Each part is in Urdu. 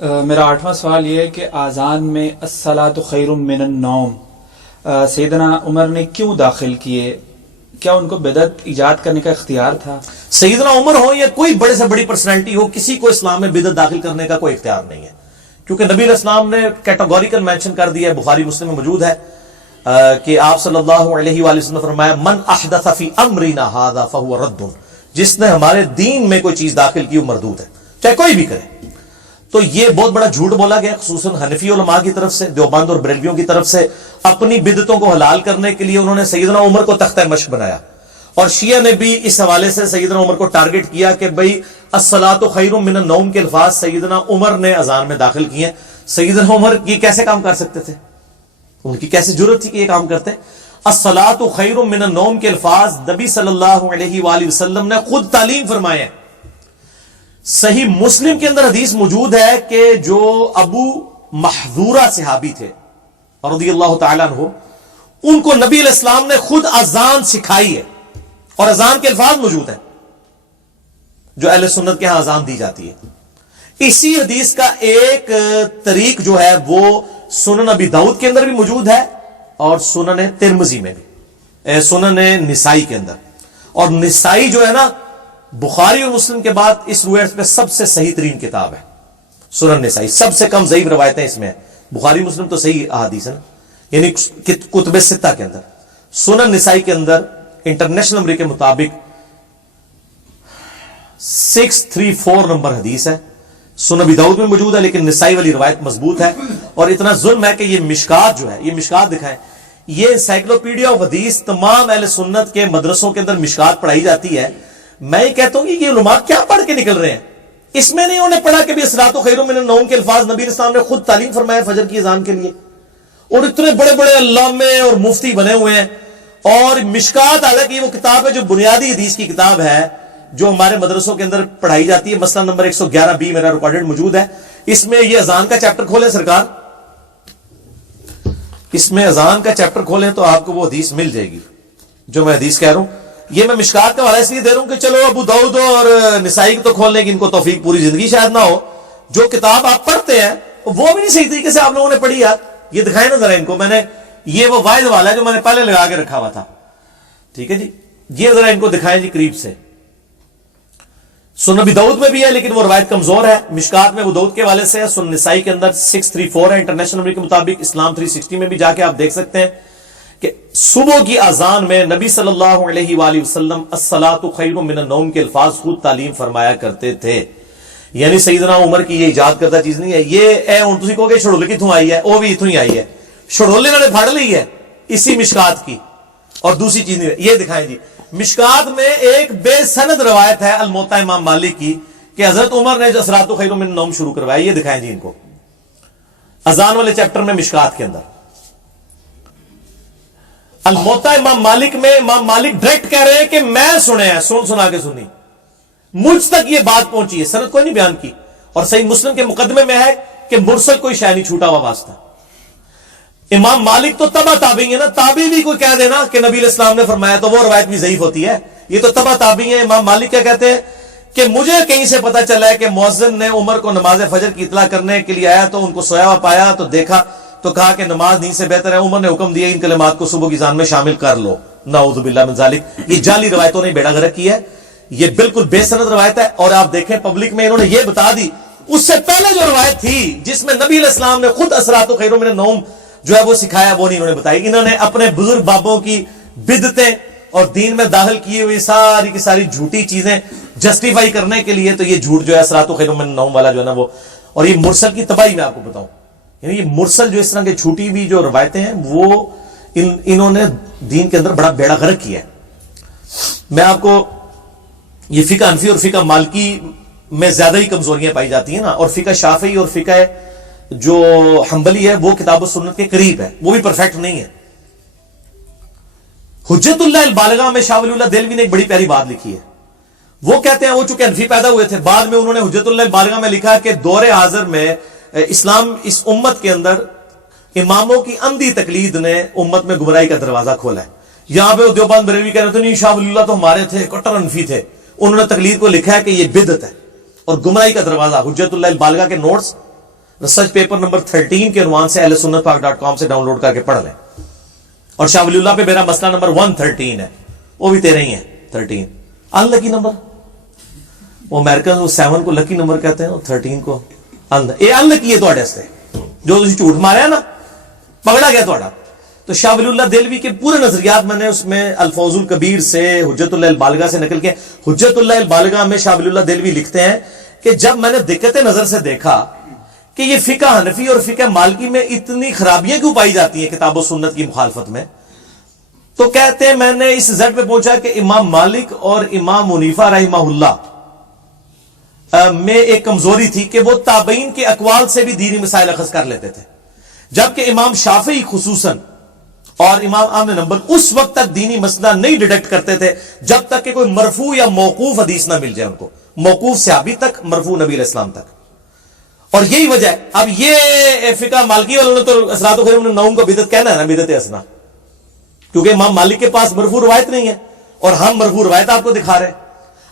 میرا 8واں سوال یہ ہے کہ آذان میں الصلاۃ خیر من النوم سیدنا عمر نے کیوں داخل کیے؟ کیا ان کو بدعت ایجاد کرنے کا اختیار تھا؟ سیدنا عمر ہو یا کوئی بڑے سے بڑی پرسنالٹی ہو، کسی کو اسلام میں بدعت داخل کرنے کا کوئی اختیار نہیں ہے، کیونکہ نبی علیہ السلام نے کیٹیگوریکل مینشن کر دیا ہے، بخاری مسلم میں موجود ہے کہ آپ صلی اللہ علیہ وآلہ وسلم نے فرمایا من احدث فی امرنا ھذا فہو رد، جس نے ہمارے دین میں کوئی چیز داخل کی وہ مردود ہے، چاہے کوئی بھی کرے۔ تو یہ بہت بڑا جھوٹ بولا گیا خصوصاً حنفی علماء کی طرف سے، دیوبند اور بریلویوں کی طرف سے۔ اپنی بدعتوں کو حلال کرنے کے لیے انہوں نے سیدنا عمر کو تختہ مشق بنایا، اور شیعہ نے بھی اس حوالے سے سیدنا عمر کو ٹارگٹ کیا کہ بھئی الصلاۃ خیر من النوم کے الفاظ سیدنا عمر نے اذان میں داخل کیے ہیں۔ سیدنا عمر یہ کیسے کام کر سکتے تھے؟ ان کی کیسے جرأت تھی کہ یہ کام کرتے؟ الصلاۃ خیر من النوم کے الفاظ نبی صلی اللہ علیہ وآلہ وسلم نے خود تعلیم فرمائے ہیں۔ صحیح مسلم کے اندر حدیث موجود ہے کہ جو ابو محذورہ صحابی تھے رضی اللہ تعالیٰ عنہ، ان کو نبی علیہ السلام نے خود اذان سکھائی ہے، اور اذان کے الفاظ موجود ہیں جو اہل سنت کے ہاں اذان دی جاتی ہے۔ اسی حدیث کا ایک طریق جو ہے وہ سنن ابی داؤد کے اندر بھی موجود ہے، اور سنن ترمذی میں بھی، سنن نسائی کے اندر۔ اور نسائی جو ہے نا، بخاری اور مسلم کے بعد اس روایت پہ سب سے صحیح ترین کتاب ہے سنن نسائی، سب سے کم ضعیف روایتیں اس میں ہیں۔ بخاری مسلم تو صحیح احادیث ہے نا، یعنی کتب ستہ کے اندر۔ سنن نسائی کے اندر انٹرنیشنل نمبر کے مطابق 634 نمبر حدیث ہے، سنن ابی داؤد میں موجود ہے، لیکن نسائی والی روایت مضبوط ہے۔ اور اتنا ظلم ہے کہ یہ مشکات جو ہے، یہ مشکات دکھائیں، یہ انسائکلوپیڈیا آف حدیث تمام اہل سنت کے مدرسوں کے اندر مشکات پڑھائی جاتی ہے۔ میں یہ کہتا ہوں کہ یہ علماء کیا پڑھ کے نکل رہے ہیں؟ اس میں نہیں انہوں نے پڑھا کہ بھی الصلاۃ خیر من النوم کے الفاظ نبی علیہ السلام نے خود تعلیم فرمایا فجر کی اذان کے لیے، اور اتنے بڑے بڑے علامے اور مفتی بنے ہوئے ہیں۔ اور مشکات حالانکہ وہ کتاب ہے جو بنیادی حدیث کی کتاب ہے جو ہمارے مدرسوں کے اندر پڑھائی جاتی ہے، مسئلہ نمبر 111B میرا ریکارڈڈ موجود ہے۔ اس میں یہ اذان کا چیپٹر کھولیں سرکار، اس میں اذان کا چیپٹر کھولیں تو آپ کو وہ حدیث مل جائے گی جو میں حدیث کہہ رہا ہوں۔ یہ میں مشکات کا حوالہ اس لیے دے رہا ہوں کہ چلو ابو داؤد اور نسائی تو کھولنے کی ان کو توفیق پوری زندگی شاید نہ ہو، جو کتاب آپ پڑھتے ہیں وہ بھی نہیں صحیح طریقے سے آپ لوگوں نے پڑھی یار۔ یہ دکھائیں نا ذرا ان کو، میں نے یہ وہ واحد والا ہے جو میں نے پہلے لگا کے رکھا ہوا تھا، ٹھیک ہے جی، یہ ذرا ان کو دکھائیں جی قریب سے۔ سنن ابی داؤد میں بھی ہے لیکن وہ روایت کمزور ہے، مشکات میں ابو داؤد کے حوالے سے ہے، سنن نسائی کے اندر 634 ہے انٹرنیشنل نمبر کے مطابق، اسلام 360 میں بھی جا کے آپ دیکھ سکتے ہیں کہ صبح کی اذان میں نبی صلی اللہ علیہ وآلہ وسلم الصلاۃ خیر من النوم کے الفاظ خود تعلیم فرمایا کرتے تھے۔ یعنی سیدنا عمر کی یہ ایجاد کردہ چیز نہیں ہے۔ یہ ہن تسی کہو گے چھڑول کتھوں آئی ہے، وہ بھی اتھوں ہی آئی ہے، چھڑولے انہوں نے پھڑ لی ہے اسی مشکات کی، اور دوسری چیز نہیں ہے۔ یہ دکھائیں جی، مشکات میں ایک بے سند روایت ہے الموطا امام مالک کی کہ حضرت عمر نے جو الصلاۃ خیر من النوم شروع کروایا، یہ دکھائیں جی ان کو اذان والے چیپٹر میں مشکات کے اندر۔ الموطا امام مالک میں امام مالک ڈائریکٹ کہہ رہے ہیں کہ میں سنے ہیں، سنا کے سنی، مجھ تک یہ بات پہنچی ہے، سند کوئی نہیں بیان کی۔ اور صحیح مسلم کے مقدمے میں ہے کہ مرسل کوئی شے نہیں چھوٹا ہوا واسطہ۔ امام مالک تو تبع تابعی ہے نا، تابعی بھی کوئی کہہ دینا کہ نبی علیہ السلام نے فرمایا تو وہ روایت بھی ضعیف ہوتی ہے، یہ تو تبع تابعی ہے۔ امام مالک کیا کہتے ہیں کہ مجھے کہیں سے پتا چلا ہے کہ مؤذن نے عمر کو نماز فجر کی اطلاع کرنے کے لیے آیا تو ان کو سویا ہوا پایا تو دیکھا تو کہا کہ نماز نیند سے بہتر ہے، عمر نے حکم دیا ان کلمات کو صبح کی اذان میں شامل کر لو۔ نعوذ باللہ من ذالک، یہ جعلی روایتوں نے بیڑا غرق کی ہے، یہ بالکل بے سند روایت ہے۔ اور آپ دیکھیں پبلک میں انہوں نے یہ بتا دی، اس سے پہلے جو روایت تھی جس میں نبی علیہ السلام نے خود الصلاۃ خیر من النوم جو ہے وہ سکھایا، وہ نہیں انہوں نے بتائی۔ انہوں نے اپنے بزرگ بابوں کی بدعتیں اور دین میں داخل کیے ہوئی ساری کی ساری جھوٹی چیزیں جسٹیفائی کرنے کے لیے تو یہ جھوٹ جو ہے الصلاۃ خیر من النوم والا جو ہے نا وہ، اور یہ مرسل کی تباہی میں آپ کو بتاؤں، یعنی یہ مرسل جو اس طرح کے چھوٹی بھی جو روایتیں ہیں وہ انہوں نے دین کے اندر بڑا بیڑا غرق کیا ہے۔ میں آپ کو یہ فقہ حنفی اور فقہ مالکی میں زیادہ ہی کمزوریاں پائی جاتی ہیں نا، اور فقہ شافعی اور فقہ جو حنبلی ہے وہ کتاب و سنت کے قریب ہے، وہ بھی پرفیکٹ نہیں ہے۔ حجت اللہ البالغہ میں شاہ ولی اللہ دہلوی نے ایک بڑی پیاری بات لکھی ہے، وہ کہتے ہیں وہ چونکہ حنفی پیدا ہوئے تھے، بعد میں انہوں نے حجت اللہ البالغہ میں لکھا کہ دور حاضر میں اسلام اس امت کے اندر اماموں کی اندھی تقلید نے امت میں گمراہی کا دروازہ کھولا ہے۔ یہاں پہ دیوبند بریلوی کہہ رہے تھے نہیں شاہ ولی اللہ تو ہمارے تھے، کٹر حنفی تھے، انہوں نے تقلید کو لکھا ہے کہ یہ بدعت ہے اور گمراہی کا دروازہ۔ حجت اللہ البالغہ کے نوٹس ریسرچ پیپر نمبر 13 کے عنوان سے ahlsunnatpak.com سے ڈاؤن لوڈ کر کے پڑھ لیں. اور شاہ ولی اللہ پہ میرا مسئلہ نمبر 113 ہے, وہ بھی 13 ہی ہے. 13 انلکی نمبر, وہ امریکن وہ 7 کو لکی نمبر کہتے ہیں, وہ 13 کو انلکی ہے تھوڑے سے جو تسی جھوٹ ماریا نا, پکڑا گیا تھوڑا. تو شاہ ولی اللہ دہلوی کے پورے نظریات میں نے اس میں الفوز الکبیر سے, حجت اللہ البالغہ سے نقل کے. حجت اللہ البالغہ میں شاہ ولی اللہ دہلوی لکھتے ہیں کہ جب میں نے دقت نظر سے دیکھا کہ یہ فقہ حنفی اور فقہ مالکی میں اتنی خرابیاں کیوں پائی جاتی ہیں کتاب و سنت کی مخالفت میں, تو کہتے ہیں میں نے اس زد پہ پہنچا کہ امام مالک اور امام حنیفہ رحمہ اللہ میں ایک کمزوری تھی کہ وہ تابعین کے اقوال سے بھی دینی مسائل اخذ کر لیتے تھے, جبکہ امام شافعی خصوصاً اور امام احمد نمبر اس وقت تک دینی مسئلہ نہیں ڈیٹیکٹ کرتے تھے جب تک کہ کوئی مرفوع یا موقوف حدیث نہ مل جائے ان کو, موقوف صحابی تک, مرفوع نبی علیہ السلام تک. اور یہی وجہ ہے. اب یہ فقہ مالکی والوں نے تو اثرات و خیر من النوم کو بدعت کہنا ہے نا, بدعت حسنہ, کیونکہ امام مالک کے پاس مرفوع روایت نہیں ہے اور ہم مرفوع روایت آپ کو دکھا رہے ہیں.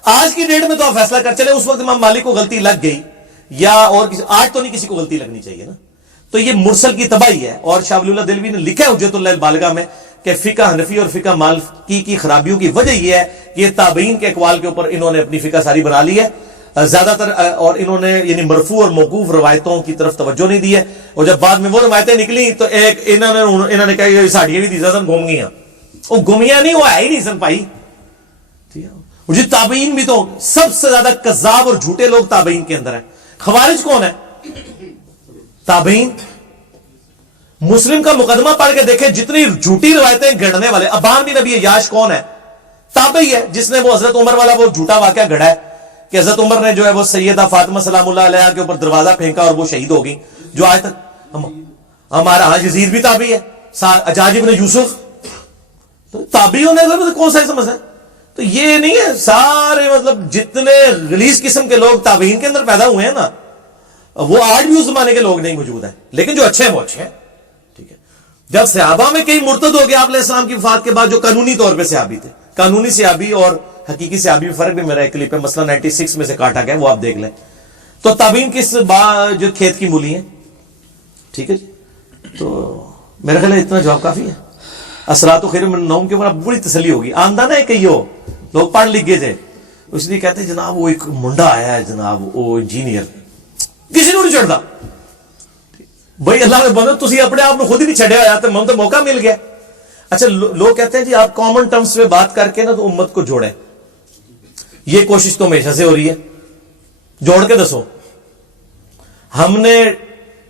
آج کی ڈیٹ میں تو آپ فیصلہ کر چلے, اس وقت امام مالک کو غلطی لگ گئی یا اور آج تو نہیں کسی کو غلطی لگنی چاہیے نا. تو یہ مرسل کی تباہی ہے. اور شاہ ولی اللہ دہلوی نے لکھا ہے حجت اللہ البالغہ میں کہ فقہ حنفی اور فقہ مالکی کی خرابیوں کی وجہ یہ ہے کہ یہ تابعین کے اقوال کے اوپر انہوں نے اپنی فقہ ساری بنا لی ہے زیادہ تر, اور انہوں نے یعنی مرفوع اور موقوف روایتوں کی طرف توجہ نہیں دی ہے. اور جب بعد میں وہ روایتیں نکلی تو ایک انہوں نے کہا یہ ساڑیاں بھی دیزا سن گھوم گیا, وہ گمیاں نہیں, وہ ہے ہی نہیں سن پائی. مجھے تابعین بھی تو سب سے زیادہ کذاب اور جھوٹے لوگ تابعین کے اندر ہیں. خوارج کون ہے؟ تابعین. مسلم کا مقدمہ پڑھ کے دیکھیں جتنی جھوٹی روایتیں گھڑنے والے. ابان بن نبی یاش کون ہے؟ تابعی ہے, جس نے وہ حضرت عمر والا وہ جھوٹا واقعہ گھڑا ہے کہ حضرت عمر نے جو ہے وہ سیدہ فاطمہ سلام اللہ علیہا کے اوپر دروازہ پھینکا اور وہ شہید ہو گئی, جو آج تک ہمارا ہاں یزید بھی تابعی ہے, حجاج بن یوسف. تو تابعیوں نے کون سا سمجھ ہے؟ تو یہ نہیں ہے سارے مطلب جتنے غلیظ قسم کے لوگ تابعین کے اندر پیدا ہوئے ہیں نا, وہ آج بھی اس زمانے کے لوگ نہیں موجود ہیں, لیکن جو اچھے ہیں وہ اچھے ہیں. ٹھیک ہے, جب صحابہ میں کئی مرتد ہو گئے آپ علیہ السلام کی وفات کے بعد جو قانونی طور پہ صحابی تھے, قانونی صحابی اور حقیقی صحابی میں فرق بھی میرا ایک کلپ ہے, مسئلہ 96 میں سے کاٹا گیا, وہ آپ دیکھ لیں. تو تابعین کس جو کھیت کی مولی ہیں. ٹھیک ہے جی, تو میرا خیال ہے اتنا جواب کافی ہے. اثرات و خیر من النوم کے اوپر بڑی تسلی ہوگی. آندہ نہ ہے کہ یہ لوگ پڑھ لکھ گئے تھے, اس لیے کہتے ہیں جناب وہ ایک منڈا آیا ہے جناب, وہ انجینئر, کسی نے نہیں چڑھتا. بھائی اللہ نے بندہ تسی اپنے آپ میں خود ہی نہیں چھڑے ہوا, من تو موقع مل گیا. اچھا لوگ کہتے ہیں جی آپ کامن ٹرمز میں بات کر کے نا تو امت کو جوڑیں. یہ کوشش تو ہمیشہ سے ہو رہی ہے, جوڑ کے دسو. ہم نے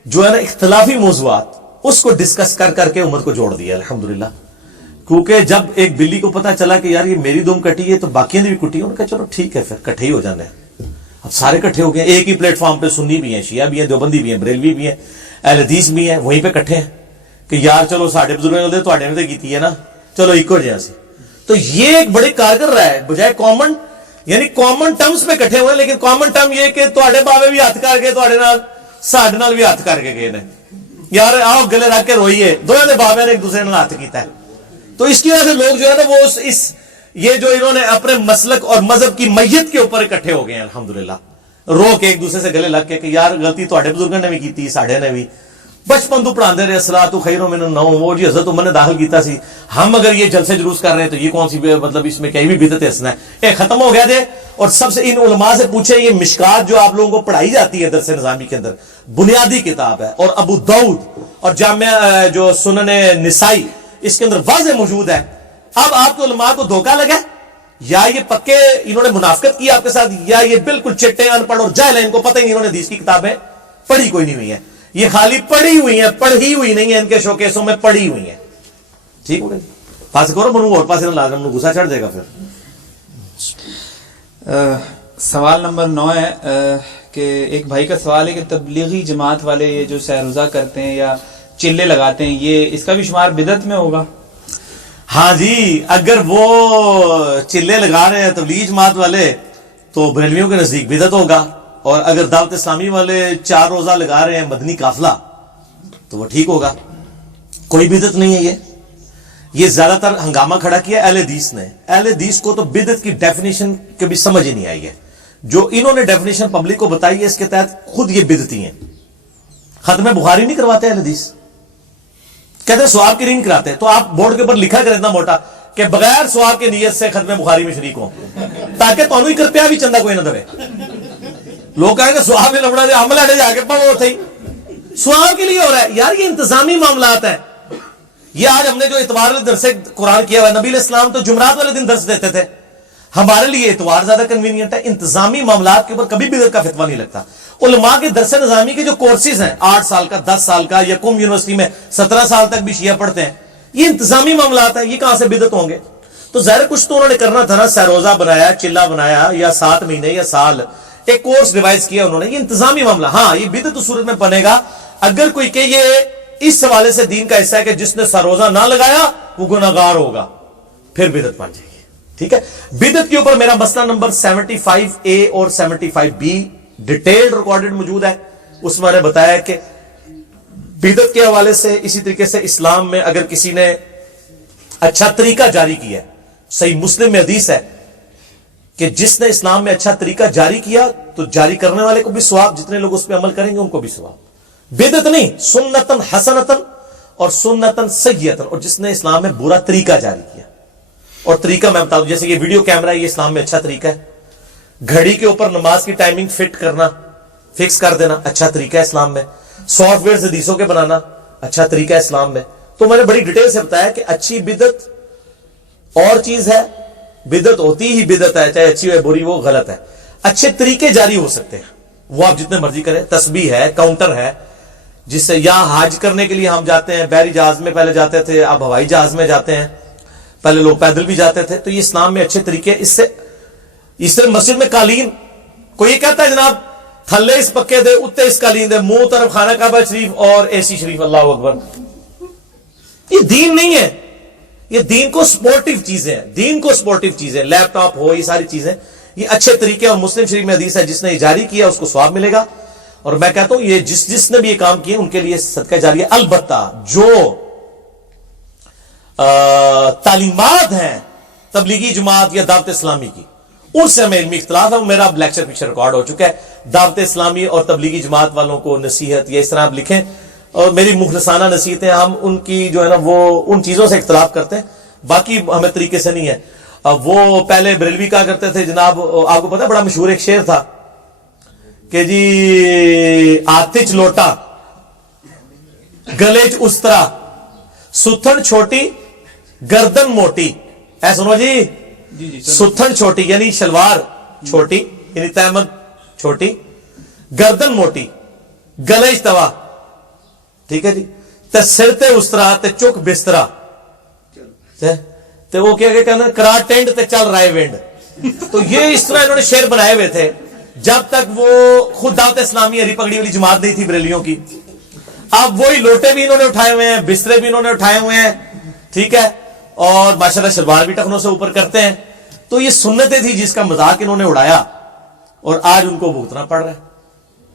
جو ہے نا اختلافی موضوعات اس کو ڈسکس کر کر کے امت کو جوڑ دیا الحمدللہ. کیونکہ جب ایک بلی کو پتا چلا کہ یار یہ میری دم کٹی ہے تو باقیوں نے بھی کٹی ہے, انہوں نے کہا چلو ٹھیک ہے پھر کٹھے ہی ہو جانے ہیں. اب سارے کٹھے ہو گئے, ایک ہی پلیٹ فارم پہ سنی بھی ہیں, شیعہ بھی ہیں, دیوبندی بھی ہیں, بریلوی بھی ہیں, اہل حدیث بھی ہیں, وہیں پہ کٹھے ہیں کہ یار چلو ساڈے بزرگ تواڈے نے کیتی ہے نا, چلو ایکو جہاں سی. تو یہ ایک بڑے کارگر رہا ہے, بجائے کامن یعنی کامن ٹرمز پہ کٹھے ہوئے, لیکن کامن ٹرم یہ کہ تواڈے بابے بھی ہاتھ کر کے تواڈے نال ساڈے نال بھی ہاتھ کر کے گئے نے, یار آؤ گلے رکھ کے روئیے, دونوں نے بابے نے ایک دوسرے نے ہاتھ کیتا ہے. تو اس کی وجہ سے لوگ جو ہے نا وہ یہ جو انہوں نے اپنے مسلک اور مذہب کی میت کے اوپر اکٹھے ہو گئے ہیں الحمدللہ, رو کے ایک دوسرے سے گلے لگ کے کہ یار غلطی تواڈے بزرگاں نے بھی کیتی, ساڈے نے بھی. بچپن تو پڑھاندے رہے الصلاۃ خیر من النوم, وہ جی حضرت عمر نے داخل کیتا سی, ہم اگر یہ جلسے جلوس کر رہے ہیں تو یہ کون سی مطلب اس میں کہیں بھی بدعت حسنہ ہے. یہ ختم ہو گیا جے. اور سب سے ان علماء سے پوچھے, یہ مشکات جو آپ لوگوں کو پڑھائی جاتی ہے درس نظامی کے اندر, بنیادی کتاب ہے, اور ابو داؤد اور جامعہ جو سنن نسائی اس کے اندر واضح موجود ہے. اب آپ کے علماء کو دھوکہ لگا, یا یہ پکے انہوں نے منافقت کی آپ کے ساتھ, یا یہ بالکل چٹے ان پڑھ اور جاہل ہیں, ان کو پتہ ہی نہیں, انہوں نے حدیث کی کتابیں پڑھی کوئی نہیں ہوئی ہے. یہ خالی پڑھی ہوئی ہیں, پڑھی ہوئی نہیں ہے, ان کے شوکیسوں میں پڑھی ہوئی ہیں. ٹھیک ہو گیا, پاس کرو بنو اور پاس لازم غصہ چڑھ جائے گا پھر. سوال نمبر 9 ہے کہ ایک بھائی کا سوال ہے کہ تبلیغی جماعت والے یہ جو سحر کرتے ہیں یا چلے لگاتے ہیں, یہ اس کا بھی شمار بدعت میں ہوگا؟ ہاں جی, اگر وہ چلے لگا رہے ہیں تبلیغی جماعت والے تو بریلویوں کے نزدیک بدعت ہوگا, اور اگر دعوت اسلامی والے 4 روزہ لگا رہے ہیں مدنی قافلہ تو وہ ٹھیک ہوگا, کوئی بدعت نہیں ہے. یہ زیادہ تر ہنگامہ کھڑا کیا اہل حدیث نے. اہل حدیث کو تو بدعت کی ڈیفینیشن کبھی سمجھ ہی نہیں آئی ہے. جو انہوں نے ڈیفینیشن پبلک کو بتائی ہے اس کے تحت خود یہ بدعتی ہیں. ختم بخاری نہیں کرواتے اہل حدیث، کہتے ہیں ثواب کی نہیں کراتے، تو آپ بورڈ کے اوپر لکھا کریں اتنا موٹا کہ بغیر ثواب کی نیت سے ختم بخاری میں شریک ہوں، تاکہ تمہیں ہی کرپیا بھی چندہ کوئی نہ دے۔ لوگ کہیں گے ثواب میں لبڑا دے عمل آنے جا کے پڑھو تھے، ثواب کے لیے ہو رہا ہے یار، یہ انتظامی معاملات ہیں۔ یہ آج ہم نے جو اتوار والے درس قرآن کیا ہوا ہے، نبی علیہ السلام تو جمعرات والے دن درس دیتے تھے، ہمارے لیے اتوار زیادہ کنوینئنٹ ہے۔ انتظامی معاملات کے اوپر کبھی بدعت کا فتویٰ نہیں لگتا۔ علماء کے درس نظامی کے جو کورسز ہیں 8 سال کا 10 سال کا، یا قم یونیورسٹی میں 17 سال تک بھی شیعہ پڑھتے ہیں، یہ انتظامی معاملات ہیں، یہ کہاں سے بدعت ہوں گے؟ تو ظاہر کچھ تو انہوں نے کرنا تھا نا، سہروزہ بنایا، چلہ بنایا، یا 7 مہینے یا سال ایک کورس ریوائز کیا انہوں نے، یہ انتظامی معاملہ۔ ہاں یہ بدعت اس صورت میں بنے گا اگر کوئی کہ یہ اس حوالے سے دین کا حصہ ہے کہ جس نے سہروزہ نہ لگایا وہ گناہگار ہوگا، پھر بدعت بن جائے گی۔ ٹھیک ہے، بدعت کے اوپر میرا مسئلہ نمبر 75A اور 75B ڈیٹیلڈ ریکارڈڈ موجود ہے، اس میں نے بتایا کہ بدعت کے حوالے سے اسی طریقے سے اسلام میں اگر کسی نے اچھا طریقہ جاری کیا ہے، صحیح مسلم میں حدیث ہے کہ جس نے اسلام میں اچھا طریقہ جاری کیا تو جاری کرنے والے کو بھی ثواب، جتنے لوگ اس پہ عمل کریں گے ان کو بھی ثواب۔ بدعت نہیں، سنتن حسنتن اور سنتن سیئتن، اور جس نے اسلام میں برا طریقہ جاری کیا، اور طریقہ میں بتا دوں جیسے کہ ویڈیو کیمرہ ہے، یہ اسلام میں اچھا طریقہ ہے، گھڑی کے اوپر نماز کی ٹائمنگ فٹ کرنا، فکس کر دینا، اچھا طریقہ ہے اسلام میں، سافٹ ویئر حدیثوں کے بنانا، اچھا طریقہ ہے اسلام میں۔ تو میں نے بڑی ڈیٹیل سے بتایا کہ اچھی بدعت اور چیز ہے، بدعت ہوتی ہی بدعت ہے، چاہے اچھی ہو بری وہ غلط ہے۔ اچھے طریقے جاری ہو سکتے ہیں، وہ آپ جتنے مرضی کریں، تسبیح ہے، کاؤنٹر ہے، جس سے یا حج کرنے کے لیے ہم جاتے ہیں، بحری جہاز میں پہلے جاتے تھے، اب ہوائی جہاز میں جاتے ہیں، پہلے لوگ پیدل بھی جاتے تھے، تو یہ اسلام میں اچھے طریقے۔ اس سے مسجد میں قالین، کوئی یہ کہتا ہے جناب تھلے اس پکے دے اتے اس قالین دے، منہ طرف خانہ کعبہ شریف اور AC شریف، اللہ اکبر، یہ دین نہیں ہے، یہ دین کو سپورٹیو چیزیں ہیں، دین کو سپورٹیو چیزیں، لیپ ٹاپ ہو، یہ ساری چیزیں، یہ اچھے طریقے۔ اور مسلم شریف میں حدیث ہے جس نے یہ جاری کیا اس کو ثواب ملے گا، اور میں کہتا ہوں یہ جس نے بھی یہ کام کیے ان کے لیے صدقہ جاریہ۔ البتہ جو تعلیمات ہیں تبلیغی جماعت یا دعوت اسلامی کی، ان سے ہمیں علمی اختلاف ہے، میرا اب لیکچر پیچھے ریکارڈ ہو چکا ہے۔ دعوت اسلامی اور تبلیغی جماعت والوں کو نصیحت یا اس طرح آپ لکھیں، اور میری مخلصانہ نصیحتیں، ہم ان کی جو ہے نا وہ ان چیزوں سے اختلاف کرتے ہیں، باقی ہمیں طریقے سے نہیں ہے۔ وہ پہلے بریلوی کہا کرتے تھے جناب، آپ کو پتا بڑا مشہور ایک شعر تھا کہ جی آتچ لوٹا گلیچ استرا ستھن چھوٹی گردن موٹی، اے سنو جی، ستھن چھوٹی یعنی شلوار چھوٹی یعنی تہمت چھوٹی، گردن موٹی، گلیچ توا، ٹھیک ہے جی، تے سر تے استرا تے چک بسترا، تے وہ کیا کہتے ہیں کرا ٹینڈ تے چل رائے وینڈ۔ تو یہ اس طرح انہوں نے شعر بنائے ہوئے تھے جب تک وہ خود دعوت اسلامی ہری پگڑی والی جماعت نہیں تھی بریلیوں کی۔ اب وہی لوٹے بھی انہوں نے اٹھائے ہوئے ہیں، بسترے بھی انہوں نے اٹھائے ہوئے ہیں، ٹھیک ہے، اور ماشاءاللہ شلوار بھی ٹخنوں سے اوپر کرتے ہیں۔ تو یہ سنتیں تھی جس کا مذاق انہوں نے اڑایا، اور آج ان کو بھگتنا پڑ رہا ہے،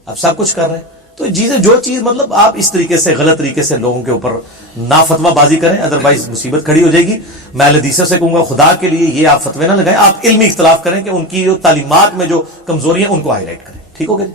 اب سب کچھ کر رہے ہیں۔ تو چیزیں جو چیز مطلب آپ اس طریقے سے غلط طریقے سے لوگوں کے اوپر نا فتویٰ بازی کریں، ادروائز مصیبت کھڑی ہو جائے گی۔ میں اہل حدیث سے کہوں گا خدا کے لیے یہ آپ فتوے نہ لگائیں، آپ علمی اختلاف کریں کہ ان کی جو تعلیمات میں جو کمزوریاں ان کو ہائی لائٹ کریں، ٹھیک ہو گیا جی۔